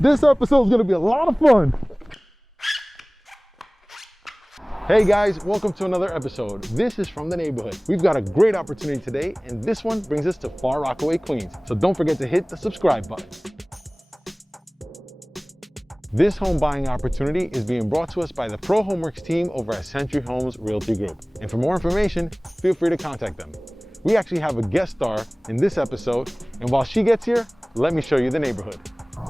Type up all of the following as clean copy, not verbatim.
This episode is gonna be a lot of fun. Hey guys, welcome to another episode. This is From the Neighborhood. We've got a great opportunity today, and this one brings us to Far Rockaway, Queens. So don't forget to hit the subscribe button. This home buying opportunity is being brought to us by the Pro Homeworks team over at Century Homes Realty Group. And for more information, feel free to contact them. We actually have a guest star in this episode, and while she gets here, let me show you the neighborhood.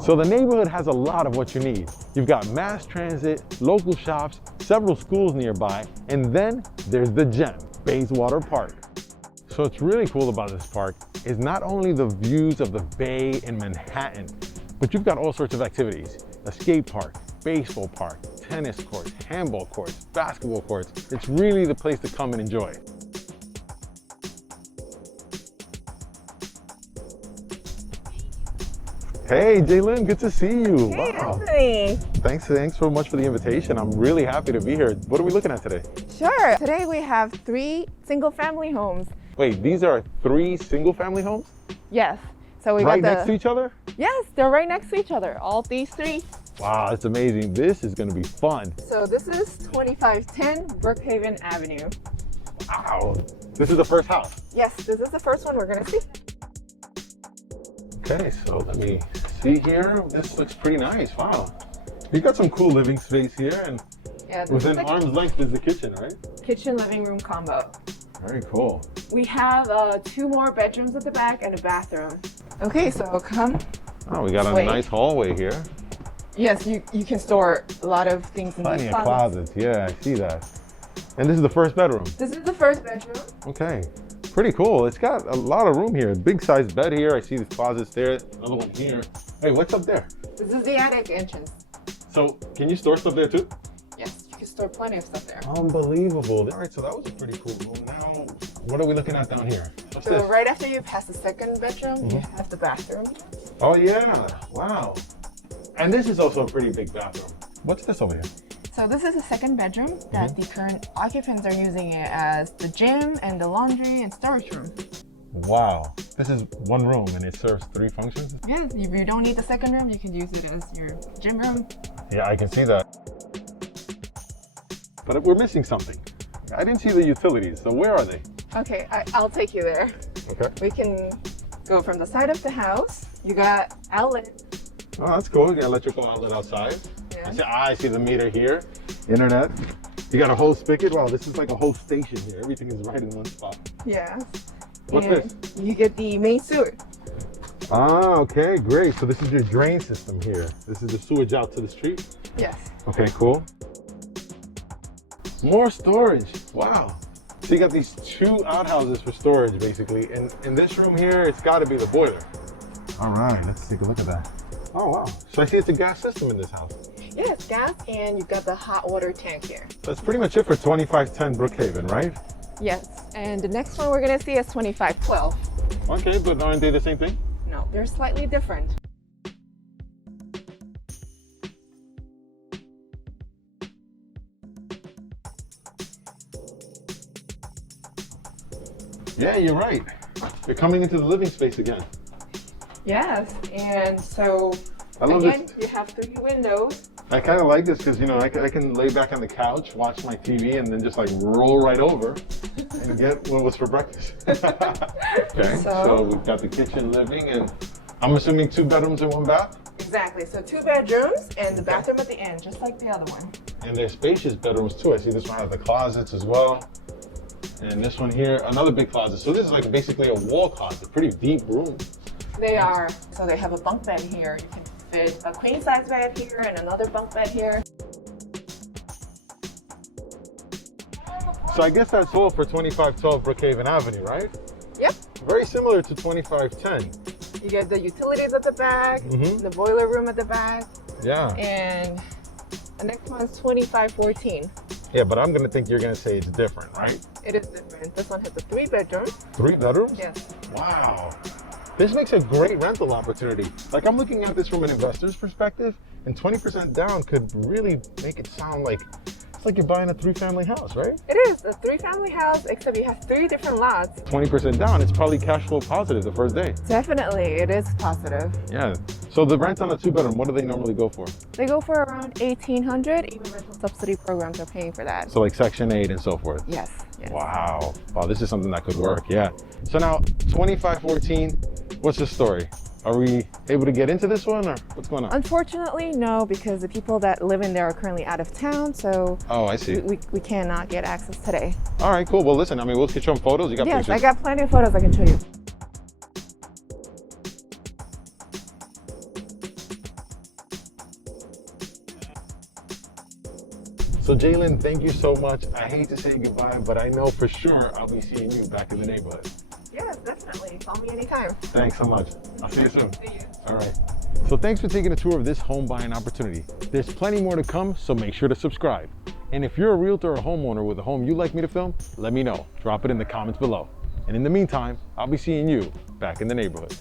So the neighborhood has a lot of what you need. You've got mass transit, local shops, several schools nearby, and then there's the gem, Bayswater Park. So what's really cool about this park is not only the views of the Bay and Manhattan, but you've got all sorts of activities. A skate park, baseball park, tennis courts, handball courts, basketball courts. It's really the place to come and enjoy. Hey, Jaylyn, good to see you. Hey, wow. Anthony. Thanks so much for the invitation. I'm really happy to be here. What are we looking at today? Sure. Today we have 3 single-family homes. Wait, these are 3 single-family homes? Yes. So we Right got next to each other? Yes, they're right next to each other. All these 3. Wow, that's amazing. This is going to be fun. So this is 2510 Brookhaven Avenue. Wow. This is the first house. Yes, this is the first one we're going to see. Okay, so let me see here. This looks pretty nice. Wow. You've got some cool living space here, and Yeah, this within is arm's length is the kitchen, right? kitchen living room combo. Very cool. We have 2 more bedrooms at the back and a bathroom. Okay, so come. Oh, we got a Wait. nice hallway here. Yes, you can store a lot of things in Plenty these of closets. closets. Yeah, I see that. And this is the first bedroom. This is the first bedroom. Okay. Pretty cool. It's got a lot of room here. Big sized bed here. I see these closets there. Another one here. Hey, what's up there? This is the attic entrance. So, can you store stuff there too? Yes, you can store plenty of stuff there. Unbelievable. All right, so that was a pretty cool room. Now, what are we looking at down here? What's So this? right after you pass the second bedroom, you have the bathroom. Oh yeah. Wow. And this is also a pretty big bathroom. What's this over here? So this is the second bedroom that the current occupants are using it as the gym and the laundry and storage room. Wow. This is one room and it serves 3 functions? Yes, if you don't need the second room, you can use it as your gym room. Yeah, I can see that. But we're missing something. I didn't see the utilities, so where are they? Okay, I'll take you there. Okay. We can go from the side of the house. You got outlet. Oh, that's cool. You got electrical outlet outside. Yeah. I see the meter here. Internet. You got a whole spigot. Wow, this is like a whole station here. Everything is right in one spot. Yeah. What's and this? You get the main sewer. Ah, okay, great. So this is your drain system here. This is the sewage out to the street. Yes. Okay, cool. More storage. Wow. So you got these 2 outhouses for storage, basically. And in this room here, it's got to be the boiler. All right, let's take a look at that. Oh, wow. So I see it's a gas system in this house. Yes, gas, and you've got the hot water tank here. That's pretty much it for 2510 Brookhaven, right? Yes, and the next one we're gonna see is 2512. Okay, but aren't they the same thing? No, they're slightly different. Yeah, you're right. You're coming into the living space again. Yes, and so I love again, this. you have 3 windows. I kind of like this because, you know, I can lay back on the couch, watch my TV, and then just like roll right over and get what was for breakfast. Okay, so we've got the kitchen, living, and I'm assuming 2 bedrooms and 1 bath? Exactly, so 2 bedrooms and the bathroom at the end, just like the other one. And they're spacious bedrooms too. I see this one has the closets as well. And this one here, another big closet. So this is like basically a wall closet, pretty deep room. They are, so they have a bunk bed here. You can fit a queen size bed here and another bunk bed here. So I guess that's all for 2512 Brookhaven Avenue, right? Yep. Very similar to 2510. You get the utilities at the back, Mhm. the boiler room at the back, Yeah. and the next one's 2514. Yeah, but I'm gonna think you're gonna say it's different, right? It is different. This one has a 3 bedroom. 3 bedrooms? Yes. Wow. This makes a great rental opportunity. Like, I'm looking at this from an investor's perspective, and 20% down could really make it sound like It's like you're buying a 3-family house, right? It is a 3-family house, except you have 3 different lots. 20% down, it's probably cash flow positive the first day. Definitely, it is positive. Yeah. So the rent on a 2-bedroom, what do they normally go for? They go for around $1,800. Even rental subsidy programs are paying for that. So like Section 8 and so forth. Yes. Yes. Wow. Wow, this is something that could work. Yeah. So now 2514, what's the story? Are we able to get into this one or what's going on? Unfortunately, no, because the people that live in there are currently out of town, so Oh, I see. we cannot get access today. All right, cool. Well, listen, I mean, we'll get you some photos. You got Yes, pictures. I got plenty of photos I can show you. So Jalen, thank you so much. I hate to say goodbye, but I know for sure I'll be seeing you back in the neighborhood. Yes, definitely. Call me anytime. Thanks so much. I'll see you soon. See you. All right. So thanks for taking a tour of this home buying opportunity. There's plenty more to come, so make sure to subscribe. And if you're a realtor or homeowner with a home you'd like me to film, let me know. Drop it in the comments below. And in the meantime, I'll be seeing you back in the neighborhood.